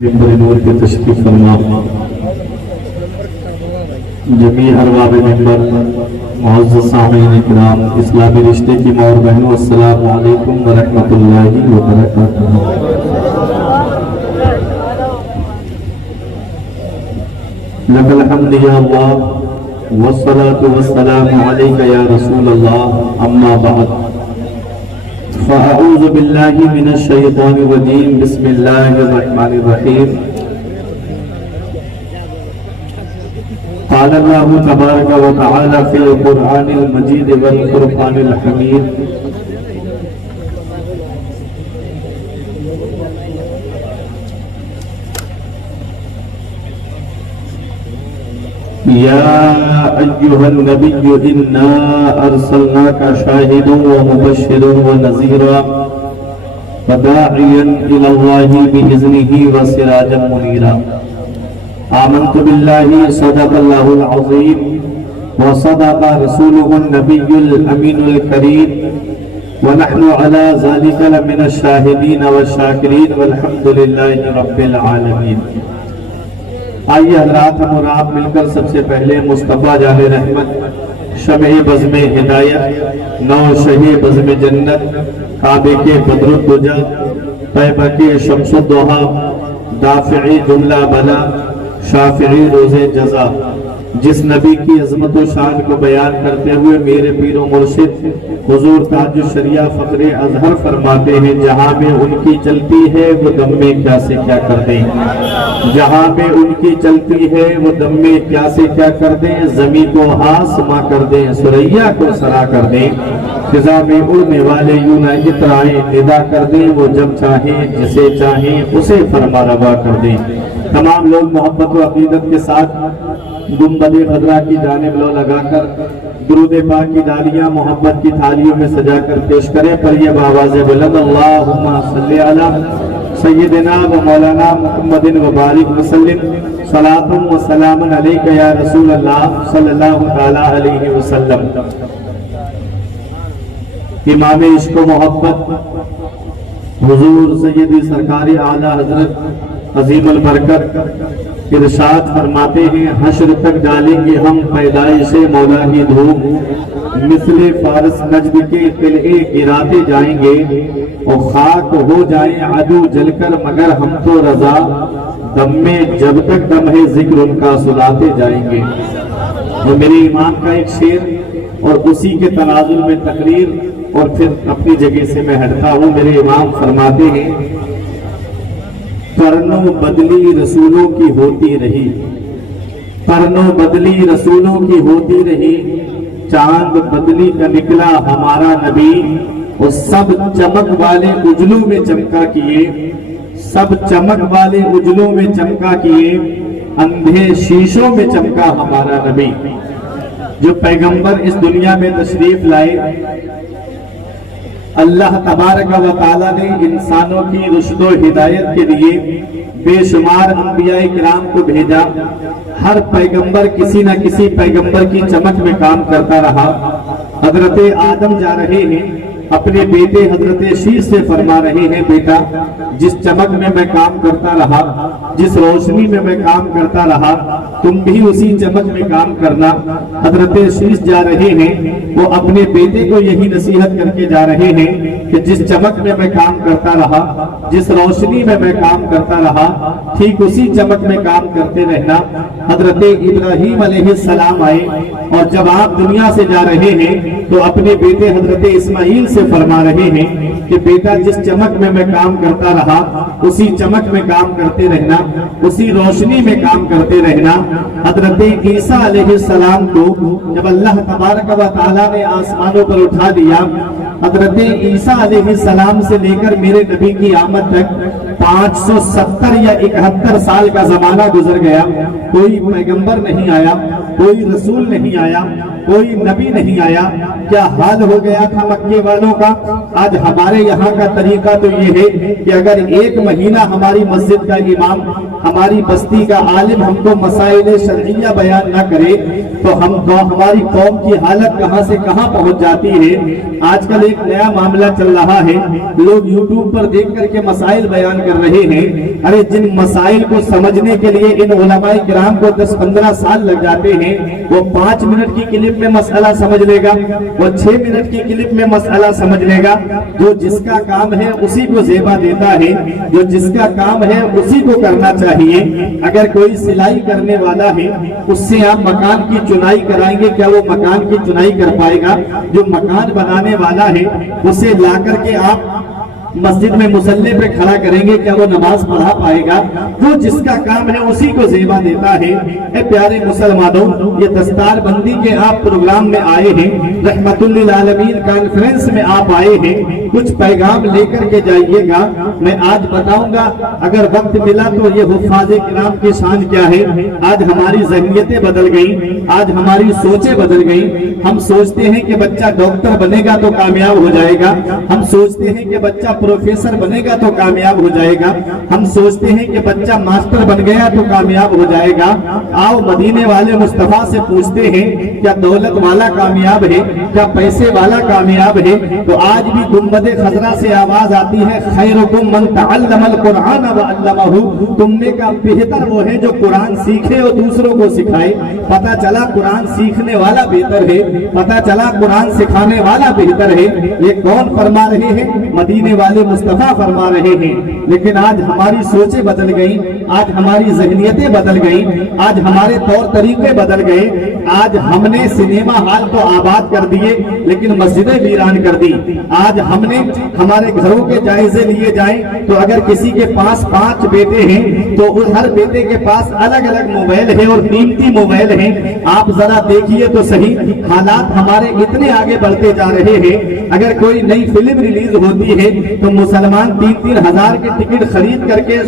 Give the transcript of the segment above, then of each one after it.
ممبر نور کے تشریف فرما جمیع ارباب ممبر معزز سامعین کرام اسلامی رشتے کی ماں اور بہنوں السلام علیکم ورحمۃ اللہ وبرکاتہ۔ لک الحمد یا اللہ والصلاة والسلام علیک یا رسول اللہ، اما بعد فاعوذ باللہ من الشیطان الرجیم، بسم اللہ الرحمن الرحیم۔ قال اللہ تبارک و تعالی فی القرآن المجید والفرقان الحمید۔ یا ایہا النبی انا ارسلناک شاہدا ومبشرا ونذیرا وداعیا الی اللہ باذنہ وسراجا منیرا۔ آمنت باللہ صدق اللہ العظیم وصدق رسولہ النبی الامین الکریم ونحن علی ذلک لمن الشاہدین والشاکرین والحمد للہ رب العالمین۔ آئیے حضرات، ہم اور آپ مل کر سب سے پہلے مصطفیٰ جان رحمت، شمع بزم ہدایت، نو شہ بزم جنت، کعبے کے بدر الدجا، طیبہ کے شمس الضحیٰ، دافعی جملہ بلا، شافعی روز جزا، جس نبی کی عظمت و شان کو بیان کرتے ہوئے میرے پیر و مرشد حضور تاج الشریعہ فخر اظہر فرماتے ہیں، جہاں میں ان کی چلتی ہے وہ دم میں کیا سے کیا کر دیں، جہاں میں ان کی چلتی ہے وہ دم میں کیا سے کیا کر دیں، زمین کو آسماں کر دیں، سریا کو سرا کر دیں، فضا میں اڑنے والے یوں نہ اترائیں، ندا کر دیں وہ جب چاہیں، جسے چاہیں اسے فرما روا کر دیں۔ تمام لوگ محبت و عقیدت کے ساتھ گنبد خضرا کی جانب لو لگا کر درود پاک کی ڈالیاں محبت کی تھالیوں میں سجا کر پیش کریں، پر یہ بآواز بلند اللہم صلی علی سیدنا و مولانا محمد و بارک وسلم، صلاۃ و سلام علیک یا رسول اللہ صلی اللہ تعالی علیہ وسلم۔ امام عشق و محبت حضور سیدی سرکار اعلیٰ حضرت عظیم البرکت ارشاد فرماتے ہیں، حشر تک ڈالیں گے ہم پیدائش مولا کی دھوپ، مثل فارس نجد کے قلعے گراتے جائیں گے، اور خاک ہو جائیں عدو جل کر مگر ہم تو رضا، دم میں جب تک دم ہے ذکر ان کا سلاتے جائیں گے۔ اور میرے امام کا ایک شعر اور اسی کے تناظر میں تقریر، اور پھر اپنی جگہ سے میں ہٹتا ہوں۔ میرے امام فرماتے ہیں، قرنوں بدلی رسولوں کی ہوتی رہی، قرنوں بدلی رسولوں کی ہوتی رہی، چاند بدلی کا نکلا ہمارا نبی، اور سب چمک والے اجلوں میں چمکا کیے، سب چمک والے اجلوں میں چمکا کیے، اندھے شیشوں میں چمکا ہمارا نبی۔ جو پیغمبر اس دنیا میں تشریف لائے، اللہ تبارک و تعالیٰ نے انسانوں کی رشد و ہدایت کے لیے بے شمار انبیاء کرام کو بھیجا۔ ہر پیغمبر کسی نہ کسی پیغمبر کی چمک میں کام کرتا رہا۔ حضرت آدم جا رہے ہیں، اپنے بیٹے حضرت شیش سے فرما رہے ہیں، بیٹا جس چمک میں میں کام کرتا رہا، جس روشنی میں میں کام کرتا رہا، تم بھی اسی چمک میں کام کرنا۔ حضرت شیش جا رہے ہیں، وہ اپنے بیٹے کو یہی نصیحت کر کے جا رہے ہیں کہ جس چمک میں میں کام کرتا رہا، جس روشنی میں میں کام کرتا رہا، ٹھیک اسی چمک میں کام کرتے رہنا۔ حضرت ابراہیم علیہ السلام آئے، اور جب آپ دنیا سے جا رہے ہیں تو اپنے بیٹے حضرت اسماعیل سے فرما رہے ہیں کہ بیٹا جس چمک میں کام کرتا رہا، اسی چمک میں کام کرتے رہنا، اسی روشنی میں کام کرتے رہنا۔ حضرت عیسیٰ علیہ السلام کو جب اللہ تبارک و تعالیٰ نے آسمانوں پر اٹھا دیا، حضرت عیسیٰ علیہ السلام سے لے کر میرے نبی کی آمد تک 570 یا 71 سال کا زمانہ گزر گیا، کوئی پیغمبر نہیں آیا، کوئی رسول نہیں آیا، کوئی نبی نہیں آیا۔ کیا حال ہو گیا تھا مکے والوں کا۔ آج ہمارے یہاں کا طریقہ تو یہ ہے کہ اگر ایک مہینہ ہماری مسجد کا امام، ہماری بستی کا عالم ہم کو مسائل شرعیہ بیان نہ کرے تو ہماری قوم کی حالت کہاں سے کہاں پہنچ جاتی ہے۔ آج کل ایک نیا معاملہ چل رہا ہے، لوگ یوٹیوب پر دیکھ کر کے مسائل بیان کر رہے ہیں۔ ارے جن مسائل کو سمجھنے کے لیے ان علماء کرام کو 10-15 سال لگ جاتے ہیں، وہ 5 منٹ کی کلپ میں مسئلہ سمجھ لے گا، وہ 6 منٹ کی کلپ میں مسئلہ سمجھ لے گا۔ جو جس کا کام ہے اسی کو زیبا دیتا ہے، جو جس کا کام ہے اسی کو کرنا چاہیے۔ اگر کوئی سلائی کرنے والا ہے اس سے آپ مکان کی چنائی کرائیں گے، کیا وہ مکان کی چنائی کر پائے گا؟ جو مکان بنانے والا ہے اسے لا کر کے آپ مسجد میں مصلی پہ کھڑا کریں گے، کیا وہ نماز پڑھا پائے گا؟ جو جس کا کام ہے اسی کو زیبا دیتا ہے۔ اے پیارے مسلمانوں، یہ دستار بندی کے آپ پروگرام میں آئے ہیں، رحمت للعالمین کانفرنس میں آپ آئے ہیں، کچھ پیغام لے کر کے جائیے گا۔ میں آج بتاؤں گا، اگر وقت ملا تو یہ حفاظ کرام کی شان کیا ہے۔ آج ہماری ذہنیتیں بدل گئیں، آج ہماری سوچیں بدل گئیں۔ ہم سوچتے ہیں کہ بچہ ڈاکٹر بنے گا تو کامیاب ہو جائے گا، ہم سوچتے ہیں کہ بچہ پروفیسر بنے گا تو کامیاب ہو جائے گا، ہم سوچتے ہیں کہ بچہ ماسٹر بن گیا تو کامیاب ہو جائے گا۔ آؤ مدینے والے مصطفیٰ سے پوچھتے ہیں، کیا دولت والا کامیاب ہے؟ کیا پیسے والا کامیاب ہے؟ تو آج بھی گنبد خضرا سے آواز آتی ہے، خیرکم من تعلم القرآن وعلمہ، تم میں کا بہتر وہ ہے جو قرآن سیکھے اور دوسروں کو سکھائے۔ پتہ چلا قرآن سیکھنے والا بہتر ہے، پتہ چلا قرآن سکھانے والا بہتر ہے۔ یہ کون فرما رہے ہیں؟ مدینے والے مصطفیٰ فرما رہے ہیں۔ لیکن آج ہماری سوچیں بدل گئیں، آج ہماری ذہنیتیں بدل گئیں، آج ہمارے طور طریقے بدل گئے۔ آج ہم نے سنیما ہال تو آباد کر دیے لیکن مسجدیں ویران کر دی۔ آج ہم نے ہمارے گھروں کے جائزے لیے جائیں تو اگر کسی کے پاس 5 بیٹے ہیں تو ہر بیٹے کے پاس الگ الگ موبائل ہے اور قیمتی موبائل ہیں۔ آپ ذرا دیکھیے تو صحیح، حالات ہمارے اتنے آگے بڑھتے جا رہے ہیں۔ اگر کوئی نئی فلم ریلیز ہوتی ہے تو مسلمان 3-3 ہزار کے ٹکٹ خرید کر کے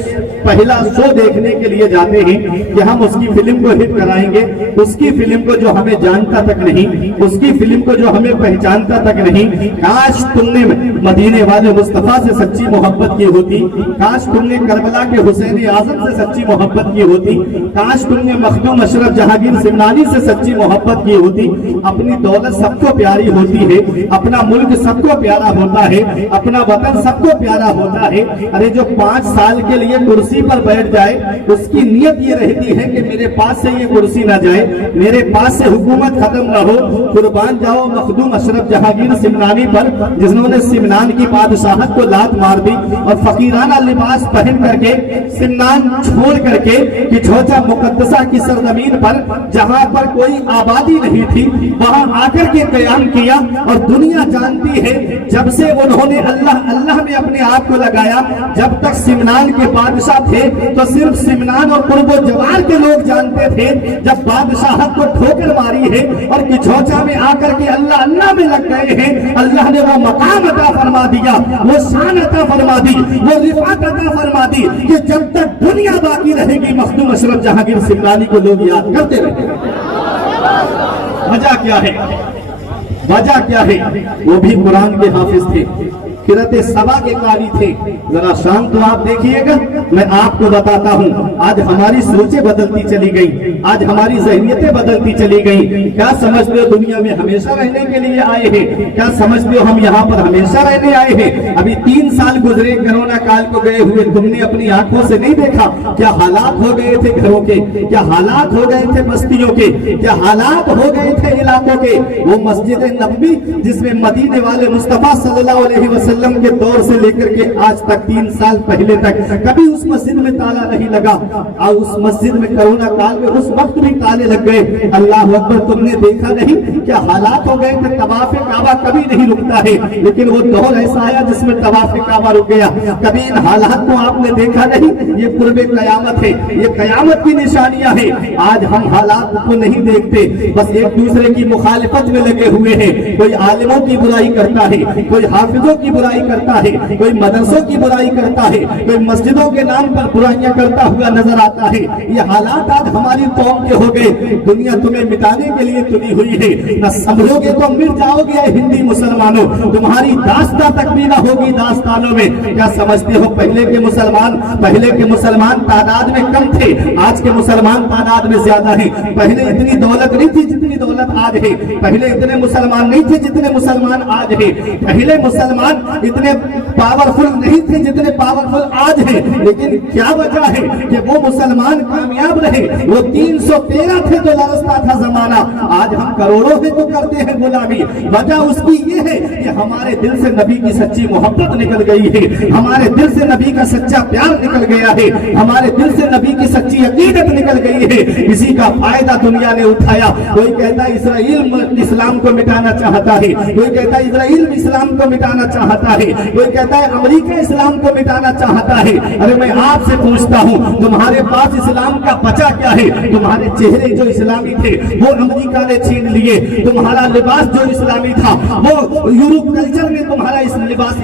پہلا شو دیکھنے کے لیے جاتے ہیں کہ ہم اس کی فلم کو ہٹ کرائیں گے، اس کی فلم کو جو ہمیں جانتا تک نہیں، اس کی فلم کو جو ہمیں پہچانتا تک نہیں۔ کاش تم نے مدینے والے مصطفیٰ سے سچی محبت کی ہوتی، کاش تم نے کربلا کے حسین اعظم سے سچی محبت کی ہوتی، کاش تم نے مخدوم اشرف جہانگیر سمنانی سے سچی محبت کی ہوتی۔ اپنی دولت سب کو پیاری ہوتی ہے، اپنا ملک سب کو پیارا ہوتا ہے، اپنا وطن سب کو پیارا ہوتا ہے۔ ارے جو 5 سال کے لیے کرسی پر بیٹھ جائے اس کی نیت یہ رہتی ہے کہ میرے پاس سے یہ کرسی نہ جائے، میرے پاس سے حکومت ختم نہ ہو۔ قربان جاؤ مخدوم اشرف جہانگیر سمنانی پر، جنہوں نے سمنان کی بادشاہت کو لات مار دی اور فقیرانہ لباس پہن کر کے سمنان چھوڑ کر کے کچھوچا مقدسہ کی سرزمین پر جہاں پر کوئی آبادی نہیں تھی وہاں آ کر کے قیام کیا۔ اور دنیا جانتی ہے جب سے انہوں نے اللہ میں اپنے آپ کو لگایا، جب تک سمنان کے بادشاہ تھے تو صرف سمنان اور قرب و جوار کے لوگ جانتے تھے۔ جب بادشاہت کو ٹھوکر ماری ہے اور کچھوچا میں آ کر کے اللہ میں لگ گئے ہیں، اللہ نے وہ مقام عطا فرما دیا، وہ شان عطا فرما دی، وہ رفعت عطا فرما دی کہ جب تک دنیا باقی رہے گی مخدوم اشرف جہانگیر سمنانی کو لوگ یاد کرتے رہیں گے۔ وجہ کیا ہے؟ وجہ کیا ہے؟ وہ بھی قرآن کے حافظ تھے، قرۃ سبا کے قاری تھے۔ ذرا شام تو آپ دیکھیے گا، میں آپ کو بتاتا ہوں آج ہماری سوچیں بدلتی چلی گئی، آج ہماری ذہنیتیں بدلتی چلی گئی۔ کیا سمجھتے ہو دنیا میں ہمیشہ رہنے کے لیے آئے ہیں؟ کیا سمجھتے ہو ہم یہاں پر ہمیشہ رہنے آئے ہیں؟ ابھی 3 سال گزرے کرونا کال کو گئے ہوئے، تم نے اپنی آنکھوں سے نہیں دیکھا کیا حالات ہو گئے تھے گھروں کے، کیا حالات ہو گئے تھے بستیوں کے، کیا حالات ہو گئے تھے علاقوں کے۔ وہ مسجد نبوی جس میں مدینے والے مصطفیٰ صلی اللہ علیہ وسلم کے دور سے لے کر کے آج تک 3 سال پہلے تک کبھی اس مسجد میں تالا نہیں لگا، اور اس مسجد میں کرونا کال میں اس وقت بھی تالے لگ گئے۔ اللہ اکبر، تم نے دیکھا نہیں کیا حالات ہو گئے تھے؟ طواف کعبہ کبھی نہیں رکتا ہے، لیکن وہ دور ایسا آیا جس میں طواف کعبہ رک گیا۔ کبھی ان حالات کو آپ نے دیکھا نہیں؟ یہ قرب قیامت ہے، یہ قیامت کی نشانیاں ہیں۔ آج ہم حالات کو نہیں دیکھتے، بس ایک دوسرے کی مخالفت میں لگے ہوئے ہیں۔ کوئی عالموں کی برائی کرتا ہے، کوئی حافظوں کی برائی کرتا ہے, کوئی مدرسوں کی برائی کرتا ہے, کوئی مسجدوں کے نام پر برائیاں کرتا ہوا نظر آتا ہے. یہ حالات آج ہماری قوم کے ہو گئے. دنیا تمہیں مٹانے کے لیے تلی ہوئی ہے, نہ سمجھو گے تو مٹ جاؤ گے ہندی مسلمانوں, تمہاری داستان تک بھی نہ ہوگی داستانوں میں. کیا سمجھتے ہو پہلے کے مسلمان تعداد میں کم تھے, آج کے مسلمان تعداد میں زیادہ ہیں. پہلے اتنی دولت نہیں تھی جتنی دولت آج ہے, پہلے اتنے مسلمان نہیں تھے جتنے مسلمان آج ہے, پہلے مسلمان اتنے پاورفل نہیں تھے جتنے پاورفل آج ہیں. لیکن کیا وجہ ہے کہ وہ مسلمان کامیاب رہے؟ وہ 313 تھے تو لرزتا تھا زمانہ, آج ہم کروڑوں میں تو کرتے ہیں غلامی. وجہ اس کی یہ ہے کہ ہمارے دل سے نبی کی سچی محبت نکل گئی ہے, ہمارے دل سے نبی کا سچا پیار نکل گیا ہے, ہمارے دل سے نبی کی سچی عقیدت نکل گئی ہے. کسی کا فائدہ دنیا نے اٹھایا, کوئی کہتا ہے اسرائیل اسلام کو مٹانا چاہتا ہے, کوئی کہتا ہے اسرائیل اسلام کو مٹانا چاہتا ہے, کوئی کہتا ہے امریکہ اسلام کو مٹانا چاہتا ہے. ارے میں آپ سے پوچھتا ہوں, تمہارے پاس اسلام کا بچا کیا ہے؟ تمہارے چہرے جو اسلامی تھے وہ امریکہ نے چھین لیے, تمہارا لباس جو اسلامی تھا وہ یورپ کلچر نے تمہارا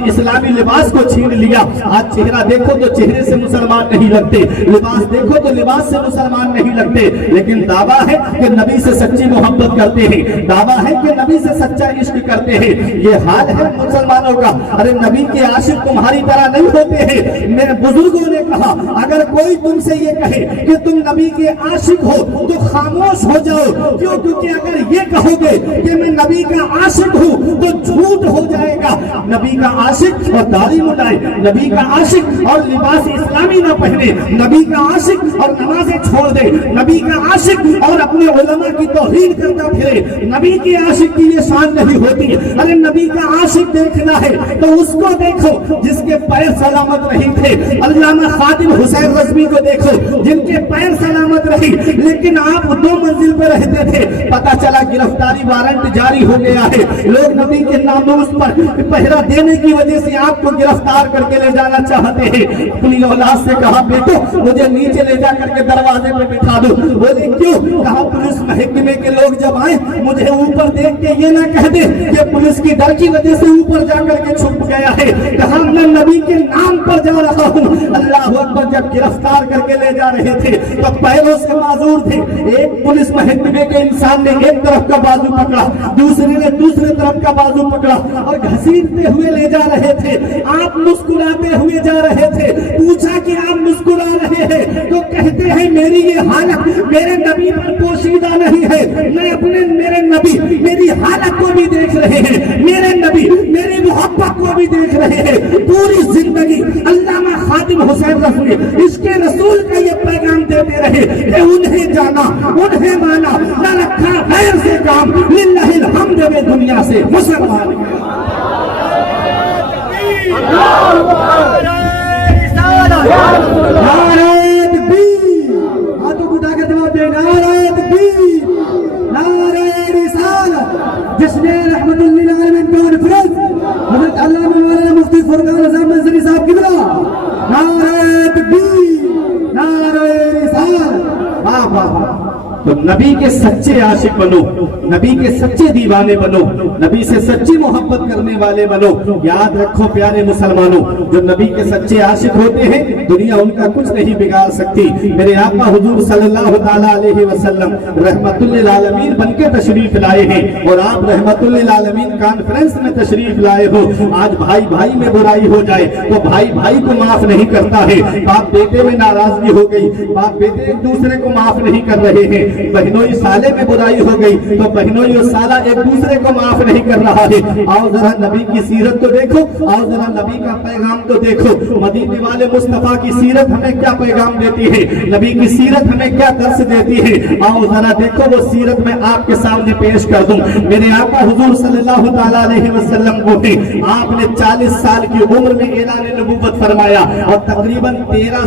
اسلامی لباس کو چھین لیا. آج چہرہ دیکھو تو چہرے سے مسلمان نہیں لگتے, لباس دیکھو تو لباس سے مسلمان نہیں لگتے. لیکن دعویٰ ہے کہ نبی سے سچی محبت کرتے ہیں, دعویٰ ہے کہ نبی سے سچا عشق کرتے ہیں. یہ حال ہے مسلمانوں کا. ارے نبی کے عاشق تمہاری طرح نہیں ہوتے ہیں. میرے بزرگوں نے کہا اگر کوئی تم سے یہ کہے کہ تم نبی کے عاشق ہو تو خاموش ہو جاؤ. کیوں؟ کیونکہ اگر یہ کہو گے کہ میں نبی کا عاشق ہوں تو جھوٹ ہو جائے گا. نبی کا عاشق اور داڑھی مڈائے, نبی کا عاشق اور لباس اسلامی نہ پہنے, نبی کا عاشق اور نمازیں چھوڑ دے, نبی کا عاشق اور اپنے علماء کی توہین کرتا پھرے, نبی کے عاشق کی یہ شان نہیں ہوتی. ارے نبی کا عاشق دیکھنا ہے تو اس کو دیکھو جس کے پیر سلامت نہیں تھے. علامہ خادم حسین رضوی کو دیکھو جن کے پیر سلامت رہی, لیکن آپ 2 منزل پہ رہتے تھے. پتہ چلا گرفتاری وارنٹ جاری ہو گیا ہے, لوگ نبی کے ناموس پر پہرا دینے کی وجہ سے آپ کو گرفتار کر کے لے جانا چاہتے ہیں. اپنی اولاد سے کہا بیٹو مجھے نیچے لے جا کر کے دروازے پہ بٹھا دو. بولے کیوں؟ کہا پولیس محکمے کے لوگ جب آئے مجھے اوپر دیکھ کے یہ نہ کہہ دے کہ پولیس کی ڈر کی وجہ سے اوپر جا کر کے چھپ گیا ہے. کہا میں نبی کے نام پر جا رہا ہوں. اللہ اکبر. جب گرفتار کر کے لے جا رہے تھے تو پیروں سے معذور تھے. ایک پولیس محکمے کے انسان نے ایک طرف کا بازو پکڑا, دوسرے نے دوسرے طرف کا بازو پکڑا اور گھسیٹتے ہوئے لے جا رہے تھے. آپ مسکراتے ہوئے جا رہے تھے. پوچھا کہ آپ مسکرا رہے ہیں تو کہتے ہیں میری یہ حالت میرے نبی پر پوشیدہ نہیں ہے. میں میرے نبی میری حالت کو بھی دیکھ رہے ہیں, میرے نبی میری محبت کو بھی دیکھ رہے ہیں. پوری زندگی علامہ خادم حسین رضوی اس کے رسول کا یہ پیغام دیتے رہے کہ انہیں جانا انہیں مانا, نہ رکھا غیر سے کام, للہ الحمد میں دنیا سے مسلمان. نعرہ تکبیر, ہاتھوں کو اٹھا کر جواب دیں. نعرہ تکبیر, نعرہ رسالت. جس نے رحمت للعالمین کانفرنس حضرت علامہ مولانا مفتی فرقان اعظم منصوری صاحب کی بلا. نعرہ تکبیر, نعرہ رسالت. واہ واہ واہ. تو نبی کے سچے عاشق بنو, نبی کے سچے دیوانے بنو, نبی سے سچی محبت کرنے والے بنو. یاد رکھو پیارے مسلمانوں, جو نبی کے سچے عاشق ہوتے ہیں دنیا ان کا کچھ نہیں بگاڑ سکتی. میرے آقا حضور صلی اللہ تعالیٰ علیہ وسلم رحمت للعالمین بن کے تشریف لائے ہیں اور آپ رحمت للعالمین کانفرنس میں تشریف لائے ہو. آج بھائی بھائی میں برائی ہو جائے تو بھائی بھائی کو معاف نہیں کرتا ہے. باپ بیٹے میں ناراضگی ہو گئی, باپ بیٹے ایک دوسرے کو معاف نہیں کر رہے ہیں. بہنوئی سالے میں برائی ہو گئی تو بہنوئی اور سالہ ایک دوسرے کو معاف نہیں کر رہا ہے. آؤ ذرا نبی کی سیرت تو دیکھو, آؤ ذرا نبی کا پیغام تو دیکھو. مدینے والے مصطفیٰ کی سیرت ہمیں کیا پیغام دیتی ہے, نبی کی سیرت ہمیں کیا درس دیتی ہے. آؤ ذرا دیکھو وہ سیرت میں آپ کے سامنے پیش کر دوں. میرے آقا حضور صلی اللہ تعالیٰ علیہ وسلم کو تھے, آپ نے 40 سال کی عمر میں اعلان نبوت فرمایا اور تقریباً 13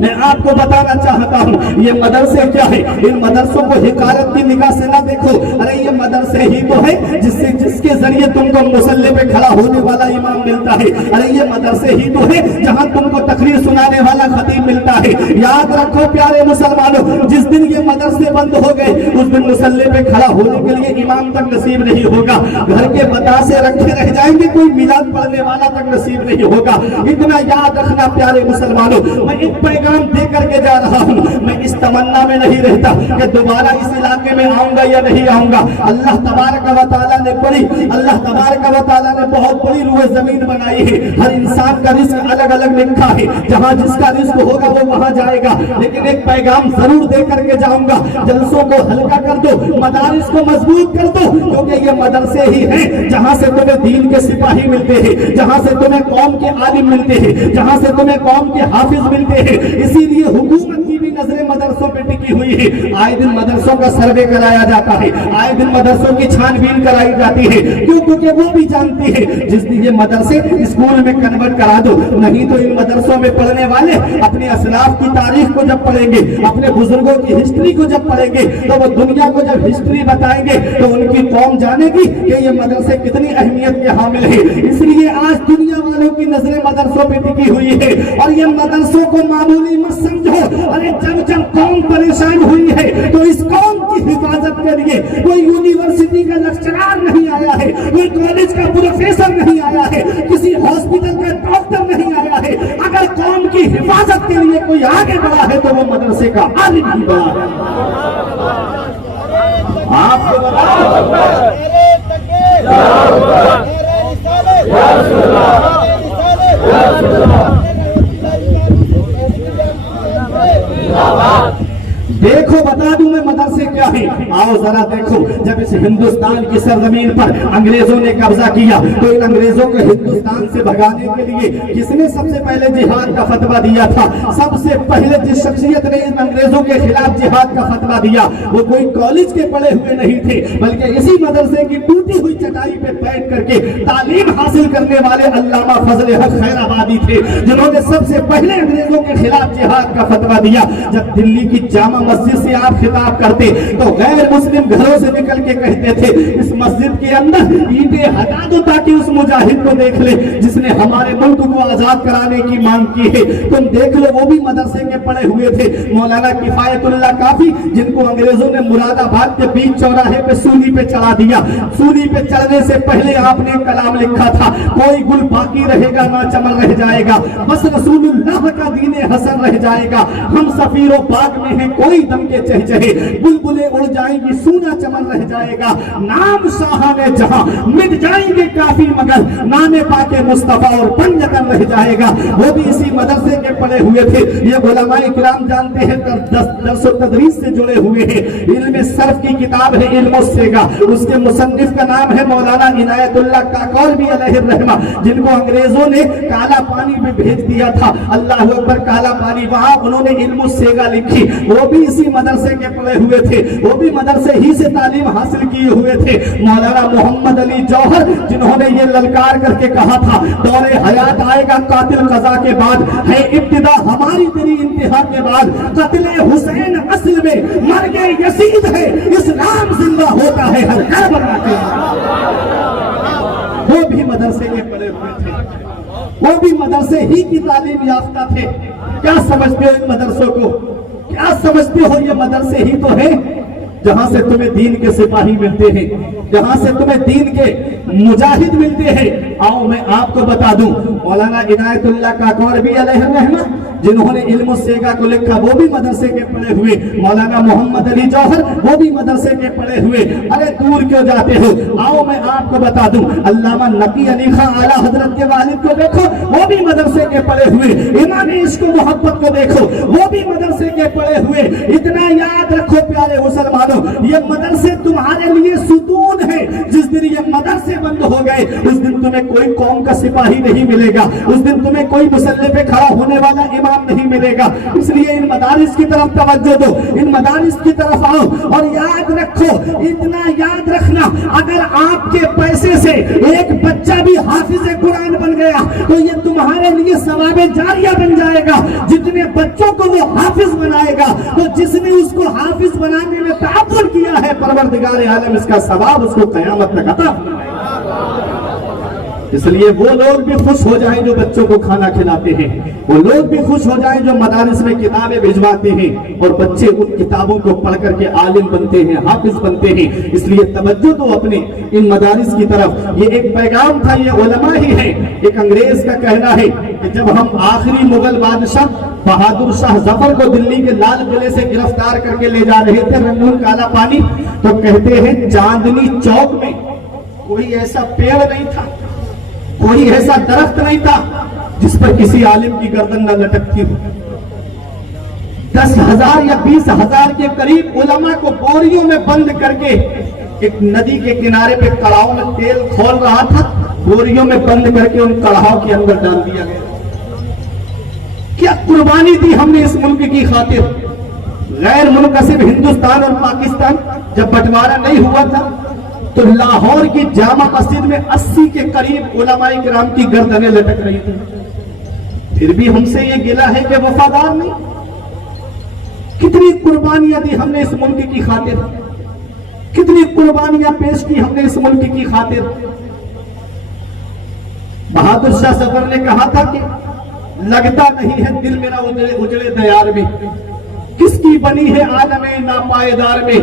میں آپ کو بتانا چاہتا ہوں یہ مدرسے کیا ہے؟ ان مدرسوں کو حقارت کی نگاہ سے نہ دیکھو، ارے یہ مدرسے ہی تو ہے جس کے ذریعے تم کو مصلی پہ کھڑا ہونے والا امام ملتا ہے، ارے یہ مدرسے ہی تو ہے جہاں تم کو تقریر سنانے والا خطیب ملتا ہے۔ یاد رکھو پیارے مسلمانوں، جس دن یہ مدرسے بند ہو گئے اس دن مصلی پہ کھڑا ہونے کے لیے امام تک نصیب نہیں ہوگا، گھر کے بتاسے رکھے رہ جائیں گے، کوئی میلاد پڑھنے والا تک نصیب نہیں ہوگا۔ اتنا یاد رکھنا پیارے مسلمانوں، میں ایک پیغام دے کر کے جا رہا ہوں، میں اس تمنا میں نہیں رہتا کہ دوبارہ اس علاقے میں آؤں گا یا نہیں آؤں گا۔ اللہ تبارک و تعالیٰ نے اللہ تبارک و تعالیٰ نے بہت بڑی روح زمین بنائی ہے، ہر انسان کا رزق الگ الگ لکھا ہے، جہاں جس کا رزق ہوگا وہ وہاں جائے گا، لیکن ایک پیغام ضرور دے کر کے جاؤں گا، جلسوں کو ہلکا کر دو، مدارس کو مضبوط کر دو، کیونکہ یہ مدرسے ہی ہیں جہاں سے تمہیں دین کے سپاہی ملتے ہیں، جہاں سے تمہیں قوم کے عالم ملتے ہیں، جہاں سے تمہیں قوم کے حافظ ملتے ہیں۔ اسی لیے حکومت کی بھی نظریں مدرسوں پہ ٹکی ہوئی ہے، آئے دن مدرسوں کا سروے کرایا جاتا ہے، آئے دن مدرسوں کی چھان بین کرائی جاتی ہے، کیوں؟ کیونکہ وہ بھی جانتی ہے جس دن یہ مدرسے اسکول میں کنورٹ کرا دو، نہیں تو ان مدرسوں میں پڑھنے والے اپنے اسلاف کی تاریخ کو جب پڑھیں گے، اپنے بزرگوں کی ہسٹری کو جب پڑھیں گے، تو وہ دنیا کو جب ہسٹری بتائیں گے تو ان کی قوم جانے گی کہ یہ مدرسے کتنی اہمیت کے حامل ہیں۔ اس لیے آج دنیا والوں کی نظریں مدرسوں پہ ٹکی ہوئی ہے، اور یہ مدرسوں کو معمولی مت سمجھو، ارے جب قوم پریشان ہوئی ہے تو اس قوم کی حفاظت کے لیے کوئی یونیورسٹی کا لیکچرار نہیں آیا ہے، کوئی کالج کا پروفیسر نہیں آیا ہے، کسی ہاسپٹل کا ڈاکٹر نہیں آیا ہے۔ اگر قوم کی حفاظت کے لیے کوئی آگے بڑھا ہے تو وہ مدرسے کا عالم ہی بڑھا ہے۔ آپ کو دیکھو بتا دوں میں مدرسے کیا ہے، آؤ ذرا دیکھو۔ جب اس ہندوستان کی سرزمین پر انگریزوں نے قبضہ کیا تو ان انگریزوں کو ہندوستان سے بھگانے کے لیے کس نے سب سے پہلے جہاد کا فتویٰ دیا تھا؟ سب سے پہلے جس شخصیت نے ان انگریزوں کے خلاف جہاد کا فتویٰ دیا وہ کوئی کالج کے پڑھے ہوئے نہیں تھے، بلکہ اسی مدرسے کی ٹوٹی ہوئی چٹائی پہ بیٹھ کر کے تعلیم حاصل کرنے والے علامہ فضل حق خیر آبادی تھے، جنہوں نے سب سے پہلے انگریزوں کے خلاف جہاد کا فتویٰ دیا۔ جب دلی کی جامع مسجد سے آپ خطاب کرتے تو غیر مسلم گھروں سے نکل کے کہتے تھے اس مسجد کے اندر اینٹیں ہٹا دو تاکہ اس مجاہد کو دیکھ لے جس نے ہمارے ملک کو آزاد کرانے کی مانگ کی ہے۔ تم دیکھ لو وہ بھی مدرسے کے پڑھے ہوئے تھے۔ مولانا کفایت اللہ کافی جن کو انگریزوں نے مراد آباد کے بیچ چوراہے پہ سولی پہ چڑھا دیا، سولی پہ چڑھنے سے پہلے آپ نے کلام لکھا تھا، کوئی گل باقی رہے گا نہ چمن رہ جائے گا، بس رسول اللہ کا دین حسن رہ جائے گا، ہم سفیر و پاک میں ہیں کوئی دم کے چہچہے، بلبلیں اڑ جائیں گی سونا چمن رہ جائے گا، نام شاہانے جہاں مٹ جائیں گے کافی مگر نام پاک مصطفیٰ اور پنجتن رہ جائے گا۔ وہ بھی اسی مدرسے کے پڑھے ہوئے تھے۔ یہ علماء کرام جانتے ہیں درس و تدریس سے جڑے ہوئے ہیں۔ علم صرف کی کتاب ہے علم السیگا، اس کے مصنف کا نام ہے مولانا عنایت اللہ کاکولوی علیہ الرحمہ، جن کو انگریزوں نے کالا پانی میں بھیج دیا تھا۔ اللہ اکبر، کالا پانی، وہاں انہوں نے علم السیگا لکھی۔ وہ بھی اسی مدرسے کے پڑھے ہوئے تھے، وہ بھی مدرسے ہی سے تعلیم حاصل کیے ہوئے تھے۔ مولانا محمد علی جوہر جنہوں نے یہ للکار کر کے کہا تھا دور حیات آئے گا قاتل قضا کے بعد، ہے ابتدا ہماری تیری انتہا کے بعد، قتل حسین اصل میں مرگ یزید ہے، اسلام زندہ ہوتا ہے ہر کربلا کے بعد۔ وہ بھی مدرسے کے پڑھے ہوئے تھے، وہ بھی مدرسے ہی کی تعلیم یافتہ تھے۔ کیا سمجھتے ہو ان مدرسوں کو؟ کیا سمجھتے ہو یہ مدرسے ہی تو ہیں جہاں سے تمہیں دین کے سپاہی ملتے ہیں، جہاں سے تمہیں دین کے مجاہد ملتے ہیں۔ آؤ میں آپ کو بتا دوں، مولانا عنایت اللہ کاکولوی علیہ الرحمہ جنہوں نے علم السیگا کو لکھا وہ بھی مدرسے کے پڑھے ہوئے، مولانا محمد علی جوہر وہ بھی مدرسے کے پڑھے ہوئے۔ ارے دور کیوں جاتے ہو؟ آؤ میں آپ کو بتا دوں، علامہ نقی علی خان اعلیٰ حضرت کے والد کو دیکھو، وہ بھی مدرسے کے پڑھے ہوئے۔ امام عشق و محبت کو دیکھو، وہ بھی مدرسے کے پڑھے ہوئے۔ اتنا یاد رکھو پیارے مسلمانوں، یہ مدرسے تمہارے لیے ستون ہے، جس دن یہ مدرسے بند ہو ہو گئے اس دن تمہیں کوئی قوم کا سپاہی نہیں ملے گا، اس دن تمہیں کوئی مسلح پہ کھڑا ہونے والا امام نہیں ملے گا۔ اس لیے ان مدارس کی طرف توجہ دو، ان مدارس کی طرف آؤ، اور یاد رکھو، اتنا یاد رکھنا، اگر آپ کے پیسے سے ایک بچہ بھی حافظ قرآن بن گیا تو یہ تمہارے لیے ثواب جاریہ بن جائے گا۔ جتنے بچوں کو وہ حافظ بنائے گا تو جس نے اس کو حافظ بنانے میں تعاون کیا ہے، پروردگار عالم اس کا ثواب اس کو قیامت تک عطا فرمائے گا۔ اس لیے وہ لوگ بھی خوش ہو جائیں جو بچوں کو کھانا کھلاتے ہیں، وہ لوگ بھی خوش ہو جائیں جو مدارس میں کتابیں بھجواتے ہیں اور بچے ان کتابوں کو پڑھ کر کے عالم بنتے ہیں، حافظ بنتے ہیں۔ اس لیے توجہ دو اپنے ان مدارس کی طرف۔ یہ ایک پیغام تھا، یہ علماء ہی ہیں۔ ایک انگریز کا کہنا ہے کہ جب ہم آخری مغل بادشاہ بہادر شاہ ظفر کو دلی کے لال قلعے سے گرفتار کر کے لے جا رہے تھے رنگون کالا پانی، تو کہتے ہیں چاندنی چوک میں کوئی ایسا پیڑ نہیں تھا، کوئی ایسا درخت نہیں تھا جس پر کسی عالم کی گردن نہ لٹکتی ہو۔ 10,000 یا 20,000 کے قریب علماء کو بوریوں میں بند کر کے ایک ندی کے کنارے پہ کڑاہوں میں تیل کھول رہا تھا، بوریوں میں بند کر کے ان کڑاہوں کے اندر ڈال دیا گیا۔ کیا قربانی دی ہم نے اس ملک کی خاطر۔ غیر منقسم ہندوستان اور پاکستان جب بٹوارا نہیں ہوا تھا تو لاہور کی جامع مسجد میں 80 کے قریب علماء کرام کی گردنیں لٹک رہی تھی، پھر بھی ہم سے یہ گلہ ہے کہ وفادار نہیں۔ کتنی قربانیاں دی ہم نے اس ملک کی خاطر، کتنی قربانیاں پیش کی ہم نے اس ملک کی خاطر۔ بہادر شاہ ظفر نے کہا تھا کہ لگتا نہیں ہے دل میرا اجڑے دیار میں، کس کی بنی ہے عالم ناپائیدار میں۔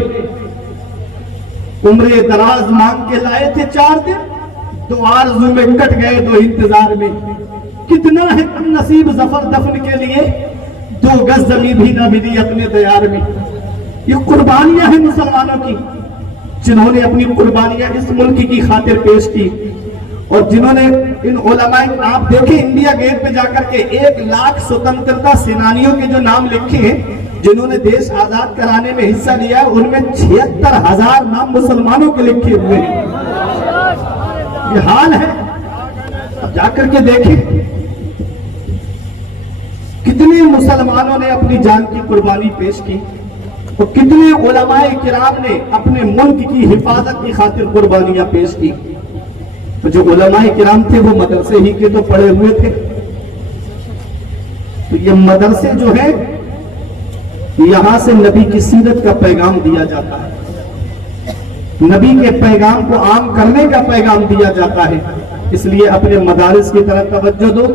عمر دراز مانگ کے لائے تھے 4 دن، 2 آرزو میں کٹ گئے 2 انتظار میں۔ کتنا ہے کم نصیب ظفر دفن کے لیے، 2 گز زمین بھی نہ ملی اپنے دیار میں۔ یہ قربانیاں ہیں مسلمانوں کی، جنہوں نے اپنی قربانیاں اس ملک کی خاطر پیش کی، اور جنہوں نے ان علماء، آپ دیکھیں انڈیا گیٹ پہ جا کر کے 1 لاکھ سوتنترتا سینانیوں کے جو نام لکھے ہیں جنہوں نے دیش آزاد کرانے میں حصہ لیا، ان میں 76,000 نام مسلمانوں کے لکھے ہوئے ہیں۔ یہ حال ہے، اب جا کر کے دیکھیں کتنے مسلمانوں نے اپنی جان کی قربانی پیش کی، اور کتنے علماء کرام نے اپنے ملک کی حفاظت کی خاطر قربانیاں پیش کی۔ تو جو علماء کرام تھے وہ مدرسے ہی کے تو پڑے ہوئے تھے، تو یہ مدرسے جو ہے یہاں سے نبی کی سیرت کا پیغام دیا جاتا ہے، نبی کے پیغام کو عام کرنے کا پیغام دیا جاتا ہے۔ اس لیے اپنے مدارس کی طرف توجہ دو،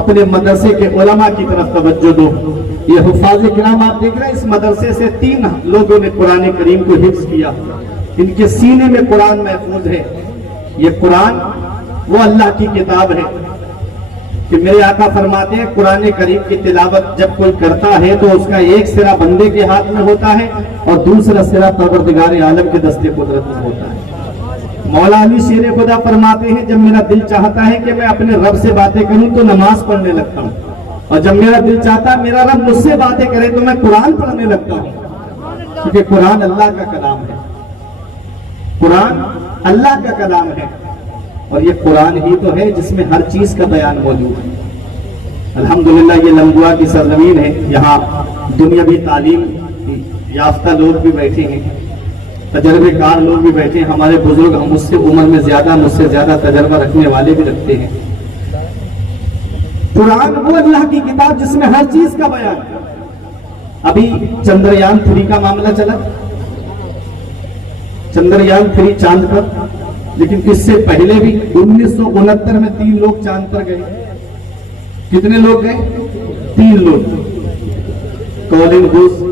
اپنے مدرسے کے علماء کی طرف توجہ دو۔ یہ حفاظ کرام آپ دیکھ رہے ہیں، اس مدرسے سے 3 لوگوں نے قرآن کریم کو حفظ کیا، ان کے سینے میں قرآن محفوظ ہے۔ یہ قرآن وہ اللہ کی کتاب ہے کہ میرے آقا فرماتے ہیں قرآن کریم کی تلاوت جب کوئی کرتا ہے تو اس کا ایک سرا بندے کے ہاتھ میں ہوتا ہے اور دوسرا سرا پروردگار عالم کے دستے قدرت میں ہوتا ہے۔ مولا علی شیر خدا فرماتے ہیں جب میرا دل چاہتا ہے کہ میں اپنے رب سے باتیں کروں تو نماز پڑھنے لگتا ہوں، اور جب میرا دل چاہتا ہے میرا رب مجھ سے باتیں کرے تو میں قرآن پڑھنے لگتا ہوں، کیونکہ قرآن اللہ کا کلام ہے، قرآن اللہ کا کلام ہے، اور یہ قرآن ہی تو ہے جس میں ہر چیز کا بیان موجود ہے۔ الحمدللہ یہ لمبوا کی سرزمین ہے، یہاں دنیاوی تعلیم یافتہ لوگ بھی بیٹھے ہیں، تجربے کار لوگ بھی بیٹھے ہیں، ہمارے بزرگ ہم مجھ سے عمر میں زیادہ، مجھ سے زیادہ تجربہ رکھنے والے بھی رکھتے ہیں۔ قرآن وہ اللہ کی کتاب جس میں ہر چیز کا بیان ہے۔ ابھی چندریان 3 کا معاملہ چلا، چندریان 3 چاند پر، لیکن اس سے پہلے بھی 1969 میں 3 لوگ چاند پر گئے۔ کتنے لوگ گئے؟ 3 لوگ، کولن بوس،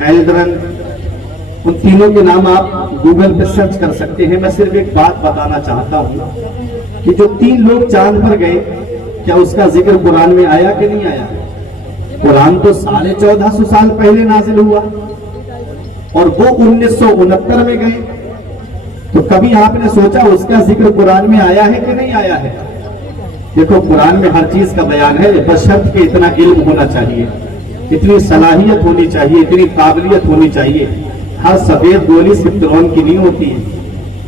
ایلڈرن، ان تینوں کے نام آپ گوگل پہ سرچ کر سکتے ہیں۔ میں صرف ایک بات بتانا چاہتا ہوں کہ جو 3 لوگ چاند پر گئے کیا اس کا ذکر قرآن میں آیا کہ نہیں آیا؟ قرآن تو 1450 سال پہلے نازل ہوا، اور وہ 1969 میں گئے، تو کبھی آپ نے سوچا اس کا ذکر قرآن میں آیا ہے کہ نہیں آیا ہے؟ دیکھو قرآن میں ہر چیز کا بیان ہے، بشرط کہ اتنا علم ہونا چاہیے، اتنی صلاحیت ہونی چاہیے، اتنی قابلیت ہونی چاہیے۔ ہر سفید گولی سپترون کی نہیں ہوتی ہے،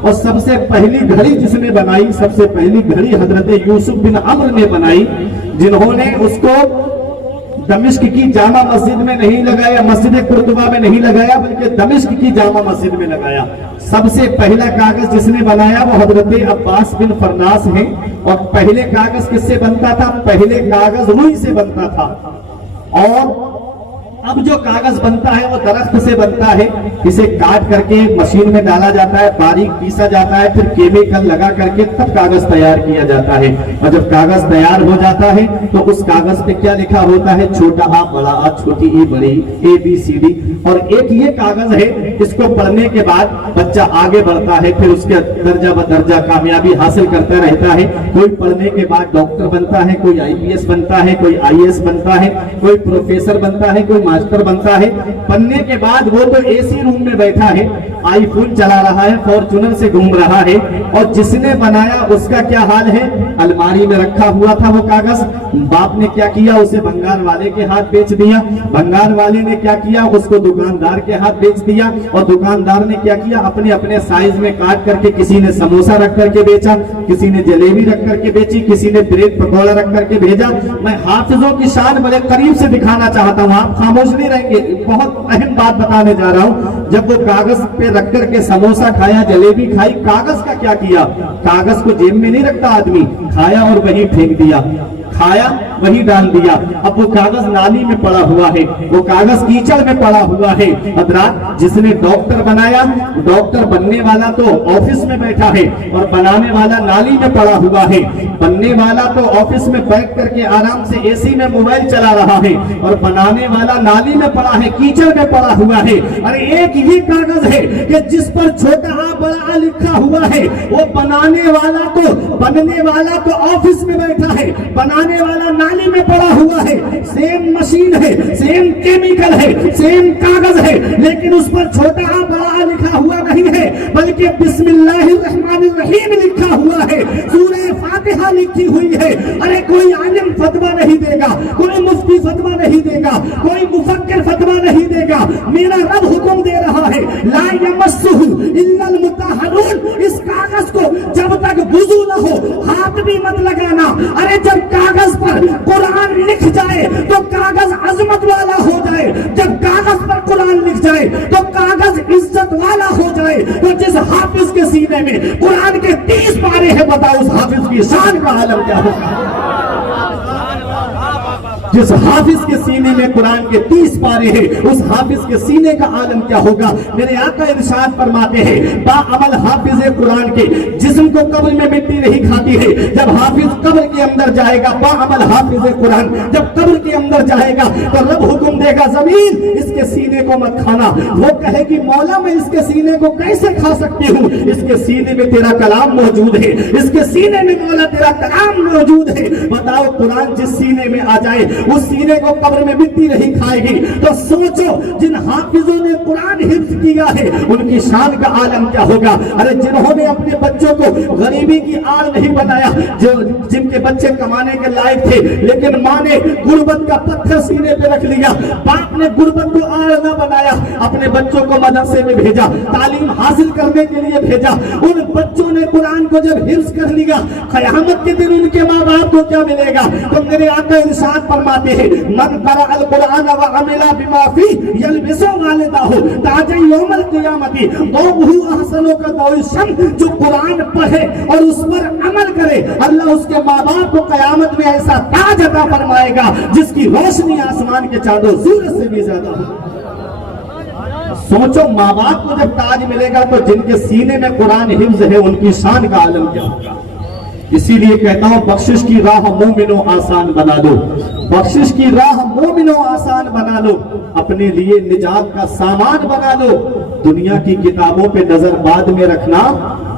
اور سب سے پہلی گھڑی جس نے بنائی، سب سے پہلی گھڑی حضرت یوسف بن عمر نے بنائی، جنہوں نے اس کو دمشق کی جامع مسجد میں نہیں لگایا، مسجد قرطبہ میں نہیں لگایا، بلکہ دمشق کی جامع مسجد میں لگایا۔ سب سے پہلا کاغذ جس نے بنایا وہ حضرت عباس بن فرناس ہیں۔ اور پہلے کاغذ کس سے بنتا تھا؟ پہلے کاغذ روئی سے بنتا تھا، اور اب جو کاغذ بنتا ہے وہ درخت سے بنتا ہے، اسے کاٹ کر کے مشین میں ڈالا جاتا ہے، باریک پیسا جاتا ہے، پھر کیمیکل لگا کر کے تب کاغذ تیار کیا جاتا ہے۔ اور جب کاغذ تیار ہو جاتا ہے تو اس کاغذ پہ کیا لکھا ہوتا ہے؟ چھوٹا آ بڑا آ چھوٹی ای بڑی ABCD۔ اور ایک یہ کاغذ ہے، اس کو پڑھنے کے بعد بچہ آگے بڑھتا ہے، پھر اس کے درجہ بدرجہ کامیابی حاصل کرتا رہتا ہے۔ کوئی پڑھنے کے بعد ڈاکٹر بنتا ہے، کوئی IPS بنتا ہے، کوئی IAS بنتا ہے، کوئی پروفیسر بنتا ہے، کوئی ماسٹر بنتا ہے۔ پڑھنے کے بعد وہ تو AC روم میں بیٹھا ہے، آئی فون چلا رہا ہے، فارچونر سے گھوم رہا ہے، اور جس نے بنایا اس کا کیا حال ہے؟ الماری میں رکھا ہوا تھا وہ کاغذ، باپ نے کیا کیا؟ اسے بنگال والے کے ہاتھ بیچ دیا، بنگال والے نے کیا کیا؟ اس کو دکاندار کے ہاتھ بیچ دیا، اور دکاندار نے کیا کیا؟ اپنے اپنے سائز میں کاٹ کر کے کسی نے سموسہ رکھ کر کے بیچا، کسی نے جلیبی رکھ کر کے بیچی، کسی نے بریڈ پکوڑا رکھ کر کے بھیجا۔ میں حافظوں کی شان بڑے قریب سے دکھانا چاہتا ہوں، آپ خاموش نہیں رہیں گے، بہت اہم بات بتانے جا رہا ہوں۔ جب وہ کاغذ پہ رکھ کر کے سموسہ کھایا، جلیبی کھائی، کاغذ کا کیا کیا؟ کاغذ کو جیب میں نہیں رکھتا آدمی، کھایا اور وہیں پھینک دیا، کھایا وہی ڈال دیا۔ اب وہ کاغذ نالی میں پڑا ہوا ہے، وہ کاغذ کیچڑ میں پڑا ہوا ہے۔ حضرات، جس نے ڈاکٹر بنایا، ڈاکٹر بننے والا تو آفس میں بیٹھا ہے اور بنانے والا نالی میں پڑا ہوا ہے۔ بننے والا تو آفس میں بیٹھ کر کے آرام سے AC میں موبائل چلا رہا ہے، اور بنانے والا نالی میں پڑا ہے، کیچڑ میں پڑا ہوا ہے۔ ارے ایک یہ کاغذ ہے کہ جس پر چھوٹا آ بڑا آ لکھا ہوا ہے، وہ بننے والا تو آفس میں بیٹھا ہے، بنانے والا نالی میں پڑا ہوا ہے۔ سیم مشین ہے، سیم کیمیکل ہے، سیم کاغذ ہے، لیکن اس پر چھوٹا آ بڑا آ لکھا ہوا نہیں ہے، بلکہ بسم اللہ الرحمن الرحیم لکھا ہوا ہے، سورہ فاتحہ لکھی ہوئی ہے۔ ارے کوئی عالم فتویٰ نہیں دے گا، کوئی مفتی فتویٰ نہیں دے گا، کوئی مفکر فتویٰ نہیں دے گا، میرا رب حکم دے رہا ہے، لا یمسہ الا المطہرون۔ اس کاغذ کو جب تک وضو نہ ہو ہاتھ بھی مت لگانا۔ ارے جب کاغذ پر قرآن لکھ جائے تو کاغذ عظمت والا ہو جائے، جب کاغذ پر قرآن لکھ جائے تو کاغذ عزت والا ہو جائے۔ تو جس حافظ کے سینے میں قرآن کے 30 پارے ہیں، بتاؤ اس حافظ کی شان کا عالم کیا ہوگا؟ جس حافظ کے سینے میں قرآن کے 30 پارے ہیں، اس حافظ کے سینے کا عالم کیا ہوگا؟ میرے آقا ارشاد فرماتے ہیں، با عمل حافظ قرآن کے جسم کو قبر میں مٹی نہیں کھاتی ہے۔ جب حافظ قبر کے اندر جائے گا، با عمل حافظ قرآن جب قبر کے اندر جائے گا تو رب حکم دے گا، زمین اس کے سینے کو مت کھانا۔ وہ کہے کہ مولا میں اس کے سینے کو کیسے کھا سکتی ہوں؟ اس کے سینے میں تیرا کلام موجود ہے، اس کے سینے میں مولا تیرا کلام موجود ہے۔ بتاؤ، قرآن جس سینے میں آ جائے اس سینے کو قبر میں مٹی نہیں کھائے گی۔ تو سوچو، جن حافظوں نے قرآن حفظ کیا ہے ان کی شان کا عالم کیا ہوگا؟ ارے جنہوں نے اپنے بچوں کو غریبی کی آڑ نہیں بنایا، جن کے بچے کمانے کے لائق تھے لیکن ماں نے غربت کا پتھر سینے پہ رکھ لیا، باپ نے غربت کو آڑ نہ بنایا، اپنے بچوں کو مدرسے میں بھیجا، تعلیم حاصل کرنے کے لیے بھیجا، ان بچوں نے قرآن کو جب حفظ کر لیا، قیامت کے دن ان کے ماں باپ کو کیا ملے گا؟ تو میرے آقا ارشاد فرماتے ہیں، من قرأ القرآن وعمل بما فيه يلبس والداه تاج یوم القیامت ضوءه احسن كضوء الشمس۔ جو قرآن پڑھے اور اس پر عمل کرے، اللہ اس کے ماں باپ کو قیامت میں ایسا تاج عطا فرمائے گا جس کی روشنی آسمان کے چاند و سورج سے بھی زیادہ ہو۔ سوچو، ماں باپ کو جب تاج ملے گا تو جن کے سینے میں قرآن حفظ ہے ان کی شان کا عالم کیا ہوگا؟ اسی لیے کہتا ہوں، بخشش کی راہ مومنوں آسان بنا دو، بخشش کی راہ مومنوں آسان بنا لو، اپنے لیے نجات کا سامان بنا لو۔ دنیا کی کتابوں پہ نظر بعد میں رکھنا،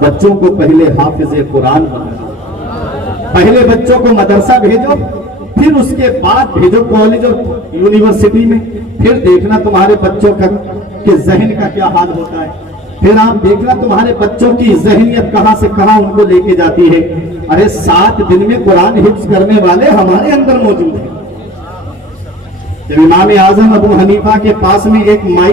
بچوں کو پہلے حافظ قرآن بنانا۔ پہلے بچوں کو مدرسہ بھیجو، پھر اس کے بعد بھیجو کالج اور یونیورسٹی میں، پھر دیکھنا تمہارے بچوں کے ذہن کا کیا حال ہوتا ہے، پھر آپ دیکھنا تمہارے بچوں کی ذہنیت کہاں سے کہاں ان کو لے کے جاتی ہے۔ ارے 7 دن میں قرآن حفظ کرنے والے ہمارے اندر موجود ہیں۔ جب امام اعظم ابو حنیفہ کے پاس میں ایک مائی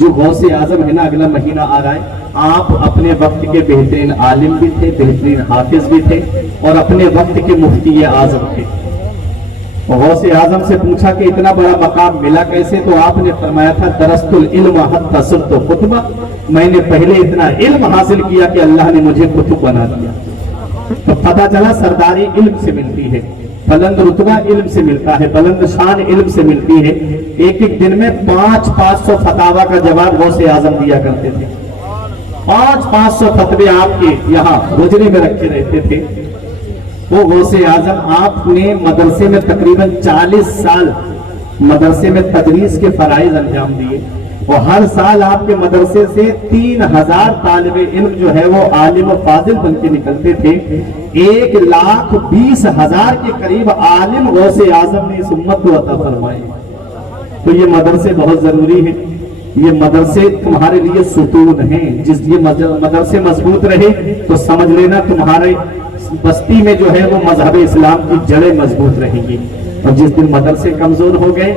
جو غوث اعظم ہے نا، اگلا مہینہ آ رہا ہے، آپ اپنے وقت کے بہترین عالم بھی تھے، بہترین حافظ بھی تھے، اور اپنے وقت کے مفتی اعظم تھے۔ غوث اعظم سے پوچھا کہ اتنا بڑا مقام ملا کیسے؟ تو آپ نے فرمایا تھا درست العلم حتی صرت خطبہ، میں نے پہلے اتنا علم حاصل کیا کہ اللہ نے مجھے کتب بنا دیا۔ تو پتہ چلا سرداری علم سے ملتی ہے، بلند رتبہ علم سے ملتا ہے، بلند شان علم سے ملتی ہے۔ ایک ایک دن میں 500 فتاوا کا جواب غوث اعظم دیا کرتے تھے۔ 500 فتوے آپ کے یہاں حجرے میں رکھے رہتے تھے۔ وہ غوث اعظم، آپ نے مدرسے میں تقریباً 40 سال مدرسے میں تدریس کے فرائض انجام دیے، اور ہر سال آپ کے مدرسے سے 3000 طالب علم جو ہے وہ عالم و فاضل بن کے نکلتے تھے۔ 1,20,000 کے قریب عالم غوث اعظم نے اس امت کو عطا فرمائے۔ تو یہ مدرسے بہت ضروری ہیں، یہ مدرسے تمہارے لیے ستون ہیں۔ جس یہ مدرسے مضبوط رہے تو سمجھ لینا تمہارے بستی میں جو ہے وہ مذہب اسلام کی جڑیں مضبوط رہیں گی، اور جس دن مدرسے کمزور ہو گئے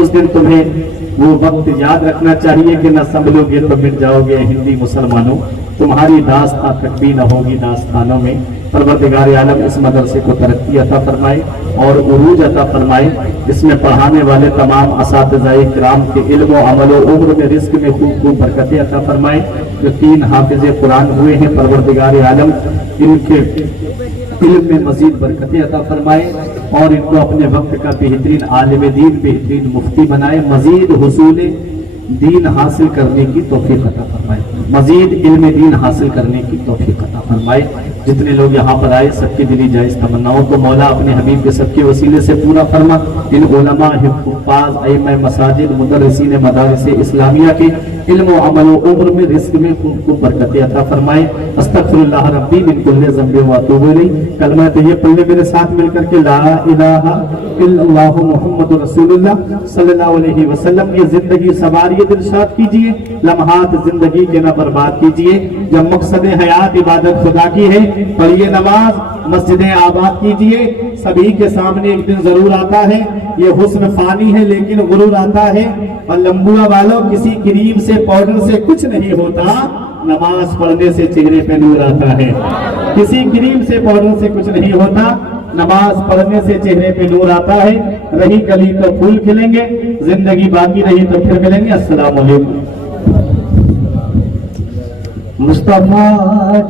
اس دن تمہیں وہ وقت یاد رکھنا چاہیے کہ نہ سنبھلو گے تو مٹ جاؤ گے ہندی مسلمانوں، تمہاری داستان تک بھی نہ ہوگی داستانوں میں۔ پروردگار عالم اس مدرسے کو ترقی عطا فرمائے اور عروج عطا فرمائے۔ اس میں پڑھانے والے تمام اساتذہ کرام کے علم و عمل و عمر میں رزق میں خوب خوب برکتیں عطا فرمائے۔ جو 3 حافظ قرآن ہوئے ہیں پروردگار عالم ان کے علم میں مزید برکتیں عطا فرمائے، اور ان کو اپنے وقت کا بہترین عالم دین، بہترین مفتی بنائے، مزید حصول دین حاصل کرنے کی توفیق عطا فرمائے، مزید علم دین حاصل کرنے کی توفیق عطا فرمائے۔ جتنے لوگ یہاں پر آئے سب کی دلی جائز تمناؤں کو مولا اپنے حبیب کے سب کے وسیلے سے پورا فرما۔ ان علماء، حفاظ، ائمہ مساجد، مدرسین مدارس اسلامیہ کے علم و عمل و عمر میں رزق میں خوب خوب برکتیں عطا فرمائے۔ استغفر اللہ ربی من کل ذنب و اتوب الیہ۔ کلمہ طیب پڑھ لے میرے ساتھ مل کر کے، لا الہ الا اللہ محمد رسول اللہ صلی اللہ علیہ وسلم۔ یہ زندگی سواریت ارشاد کیجئے، لمحات زندگی کے نہ برباد کیجئے۔ جب مقصد حیات عبادت خدا کی ہے، پڑھیے نماز، مسجدیں آباد کیجئے۔ سبھی کے سامنے ایک دن ضرور آتا ہے، یہ حسن فانی ہے لیکن غرور آتا ہے، اور لمبوا والوں کسی کریم سے پاؤڈر سے کچھ نہیں ہوتا، نماز پڑھنے سے چہرے پہ نور آتا ہے۔ کسی کریم سے پاؤڈر سے کچھ نہیں ہوتا، نماز پڑھنے سے چہرے پہ نور آتا ہے۔ رہی کلی تو پھول کھلیں گے، زندگی باقی رہی تو پھر ملیں گے۔ السلام علیکم۔ مصطفیٰ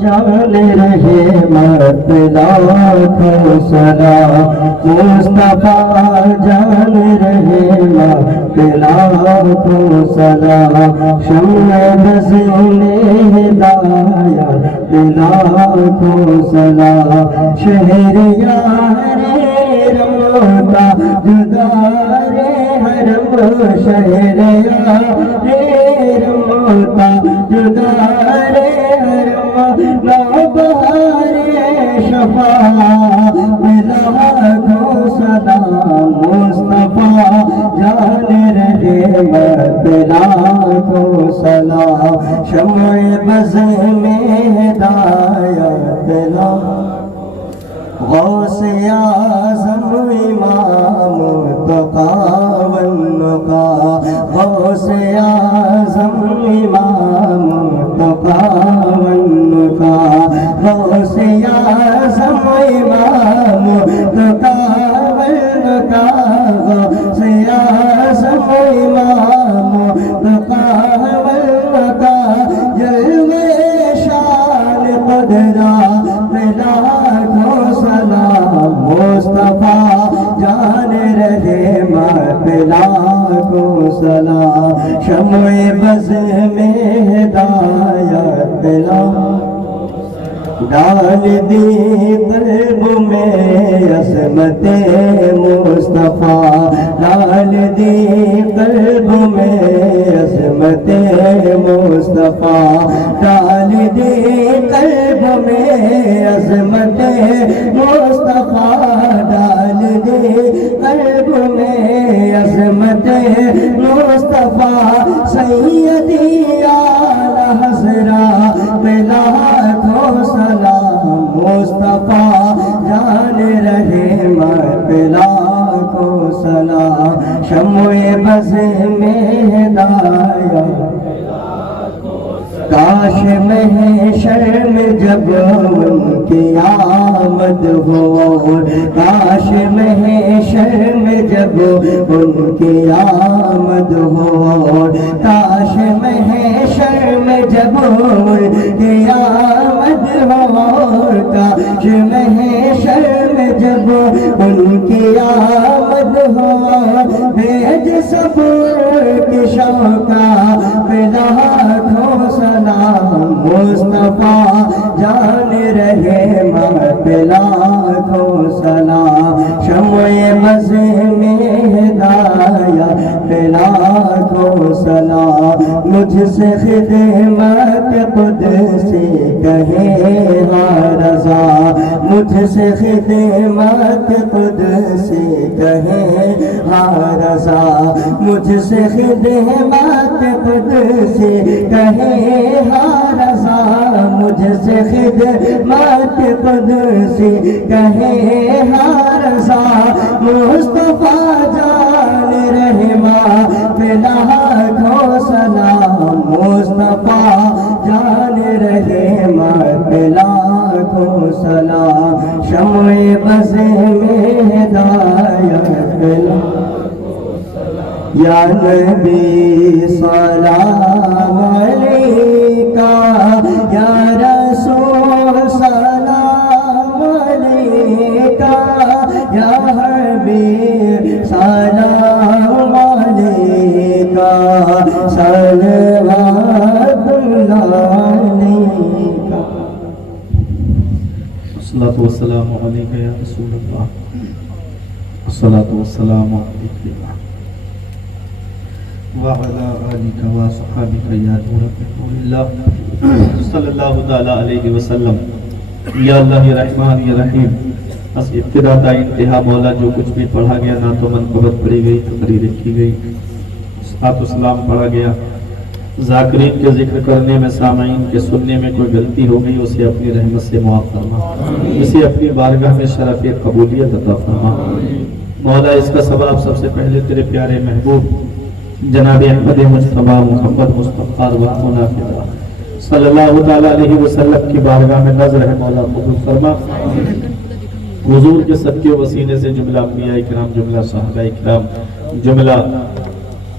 جان رہے مت لاکھوں سلام، مصطفیٰ جان رہے مت لاکھوں سلام، شمع بز میں ہدایت لاکھوں سلام، شہریار رمتا جدار حرم، شہریار رمتا جدار بہار شفا لاکھوں سلام، مصطفیٰ جان رہے مت لاکھوں سلام، شمع بز میں ہدایت لاکھوں، غوث اعظم امام تقاون کا، غوث اعظم امام تقاون کا، غوث اعظم امام تقاون کا، غوث اعظم امام تقاون کا، جلوے شان قدرہ لاکھوں سلام، مصطفیٰ جان رہے مت لاکھوں سلام، شمع بز میں ہدایت لاکھوں، ڈال دی قلب میں عظمت مصطفیٰ، ڈال دی قلب میں عظمت مصطفیٰ، ڈال دی قلب میں عظمت مصطفیٰ، ڈال دی قلب میں عظمت مصطفیٰ، سیدی اعلی حضرات لاکھوں سلام، مصطفیٰ جان رہے مت لاکھوں سلام، شمع بز میں ہدایت کاش محشر میں جب ان کی آمد ہو، کاش محشر میں جب ان کی آمد ہو، کاش محشر میں جب ان کی آمد ہو، کاش محشر میں جب ان کی آمد ہو، بھیج صبر کی شوقہ پہ لاکھوں سلام، مصطفیٰ جان رہے ماں پہ لاکھوں سلام، شمع مزے میں ہدایت پہ لاکھوں سلام، مجھ سے خدمت قدسی کہے ہاں رضا، مجھ سے خدمت قدسی کہے ہاں رضا، مجھ سے خدمت قدسی کہے ہاں رضا، مجھ سے خدمت قدسی کہے ہاں رضا، مصطفیٰ جان رحمہ پہ لاکھوں سلام، مصطفیٰ جان رحمہ پہ لاکھوں سلام، شمع بزے میں ہدایت پہ یا نبی سلام علیکہ، یا رسول سلام علیکہ، یا حبیب سلام علیکہ، صلوات اللہ علیکہ۔ الصلاة والسلام علیکہ یا رسول اللہ، الصلاة والسلام علیکہ وعلی آلک و صحابک یا نور رسول اللہ صلی اللہ تعالی علیہ وسلم۔ یا اللہ یا رحمان یا رحیم، بس ابتدا تا انتہا مولا جو کچھ بھی پڑھا گیا، نہ تو منقبت پڑھی گئی، تقریریں کی گئی، صلاۃ و سلام پڑھا گیا، ذاکرین کے ذکر کرنے میں، سامعین کے سننے میں کوئی غلطی ہو گئی، اسے اپنی رحمت سے معاف فرما، اسے اپنی بارگاہ میں شرف قبولیت عطا فرما مولا۔ اس کا ثواب سب سے پہلے تیرے پیارے محبوب جناب احمد مجتبیٰ محمد مصطفیٰ منافع صلی اللہ تعالی علیہ وسلم کی بارگاہ میں نظر ہے مولا قبول فرما۔ حضور کے صدقے وسیلے سے جملہ انبیاء کرام، جملہ صحابہ کرام، جملہ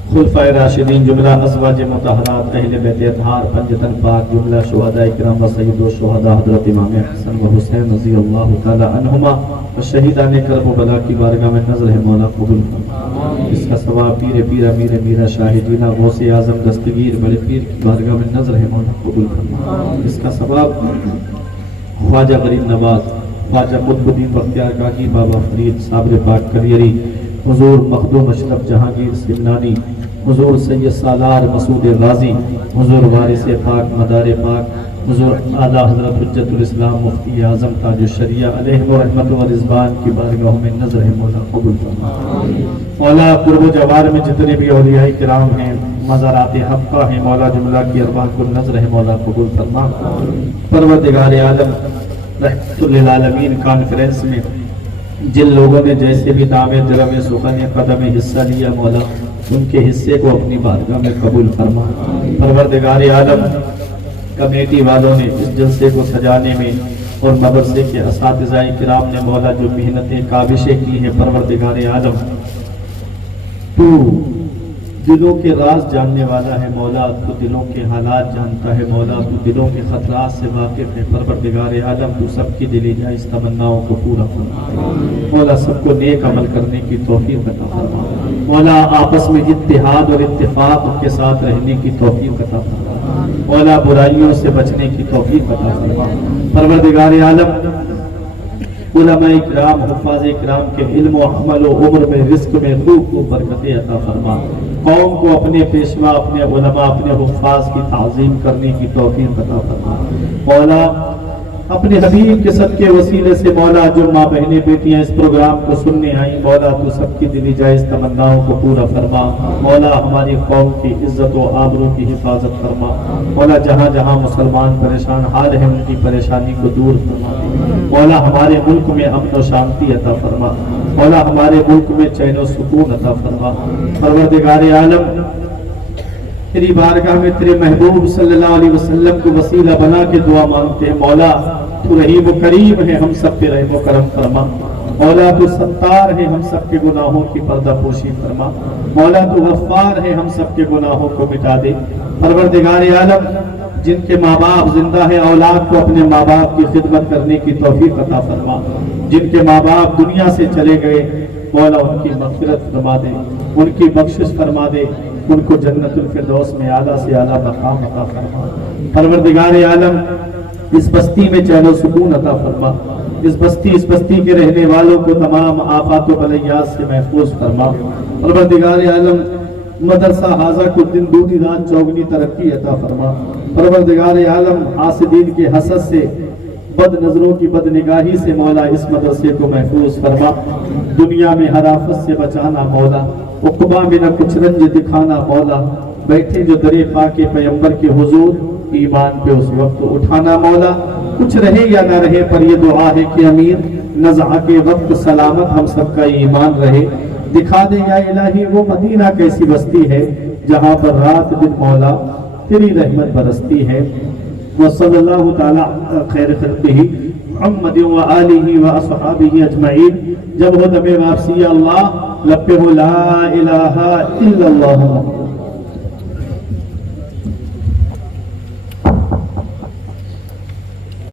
خلفائے راشدین، جملہ ازواج مطہرات، اہل بیت اطہار، پنجتن پاک، جملہ شہداء کرام و سید الشہداء حضرت امام حسن و حسین رضی اللہ تعالی عنہما و شہیدان کرب و بلا کی بارگاہ میں نظر ہے مولا قبول فرما۔ اس کا ثواب پیر پیر امیر میرا شاہ جینا غوث اعظم دستگیر بڑے پیر کی بارگاہ میں نظر ہے مولا قبول فرما۔ اس کا ثواب خواجہ غریب نواز، خواجہ قطب الدین بختیار کاکی، بابا فرید صابر پاک کریری، حضور مخدوم اشرف جہانگیر سمنانی، حضور سید سالار مسعود غازی، حضور وارث پاک مدار پاک، حضور اعلیٰ حضرت حجت الاسلام مفتی اعظم تاج الشریعہ علیہ رحمت و رضوان کی بارگاہوں میں نظر ہے مولا قبول فرما۔ مولا قرب و جوار میں جتنے بھی اولیاء کرام ہیں، مزارات حقہ ہیں مولا، جملہ کی ارواح کو نظر ہے مولا قبول فرما۔ پروردگار عالم رحمت للعالمین کانفرنس میں جن لوگوں نے جیسے بھی دعوے درم سخن قدم حصہ لیا مولا، ان کے حصے کو اپنی بارگاہ میں قبول فرما۔ پروردگار عالم کمیٹی والوں نے اس جلسے کو سجانے میں اور مدرسے کے اساتذہ کرام نے مولا جو محنتیں کاوشیں کی ہیں، پروردگار عالم تو دلوں کے راز جاننے والا ہے مولا، تو دلوں کے حالات جانتا ہے مولا، تو دلوں کے خطرات سے واقف ہے پروردگار عالم، تو سب کی دلی جائز تمناؤں کو پورا فرما مولا، سب کو نیک عمل کرنے کی توفیق عطا فرما مولا، آپس میں اتحاد اور اتفاق کے ساتھ رہنے کی توفیق عطا فرما مولا، برائیوں سے بچنے کی توفیق عطا فرما پروردگار عالم۔ علماء اکرام، حفاظ اکرام کے علم و عمل و عمر میں، رزق میں، روح کو برکت عطا فرما، قوم کو اپنے پیشوا، اپنے علماء، اپنے حفاظ کی تعظیم کرنے کی توفیق عطا فرما مولا، اپنے حبیب کے صدقے وسیلے سے مولا جو ماں بہنیں بیٹیاں اس پروگرام کو سننے آئیں مولا، تو سب کی دلی جائز تمناؤں کو پورا فرما مولا، ہماری قوم کی عزت و آبرو کی حفاظت فرما مولا، جہاں جہاں مسلمان پریشان حال ہیں ان کی پریشانی کو دور فرما مولا، ہمارے ملک میں امن و شانتی عطا فرما مولا، ہمارے ملک میں چین و سکون عطا فرما پروردگار عالم۔ تیری بارگاہ میں تیرے محبوب صلی اللہ علیہ وسلم کو وسیلہ بنا کے دعا مانگتے ہیں، مولا تو رحیم و کریم ہے، ہم سب پہ رحم و کرم فرما۔ مولا تو ستار ہے، ہم سب کے گناہوں کی پردہ پوشی فرما۔ مولا تو غفار ہے، ہم سب کے گناہوں کو مٹا دے۔ پروردگار عالم، جن کے ماں باپ زندہ ہیں، اولاد کو اپنے ماں باپ کی خدمت کرنے کی توفیق عطا فرما۔ جن کے ماں باپ دنیا سے چلے گئے، مولا ان کی مغفرت فرما دے، ان کی بخشش فرما دے، ان کو جنت الفردوس میں اعلیٰ سے اعلیٰ مقام عطا فرما۔ پروردگار عالم، اس بستی میں چین و سکون عطا فرما۔ اس بستی کے رہنے والوں کو تمام آفات و بلیات سے محفوظ فرما۔ پروردگار عالم، مدرسہ حاضہ کو دن دودی رات چوگنی ترقی عطا فرما۔ پروردگار عالم، حاسدین کے حسد سے، بد نظروں کی بد نگاہی سے مولا اس مدرسے کو محفوظ فرما۔ دنیا میں ہر آفت سے بچانا مولا، عقبہ میں نہ کچھ رنج دکھانا مولا۔ بیٹھے جو درے پاک پیغمبر کے حضور، ایمان پہ اس وقت اٹھانا مولا۔ کچھ رہے یا نہ رہے پر یہ دعا ہے کہ امیر نزع کے وقت سلامت ہم سب کا ایمان رہے۔ دکھا دے یا الہی وہ مدینہ کیسی بستی ہے جہاں پر رات دن مولا تیری رحمت برستی ہے۔ وصلی اللہ تعالی خیر خلقہ محمد و آلہ و اصحابہ اجمعین۔ جب ہو دم واپسی اللہ لب پہ ہو لا الہ الا اللہ۔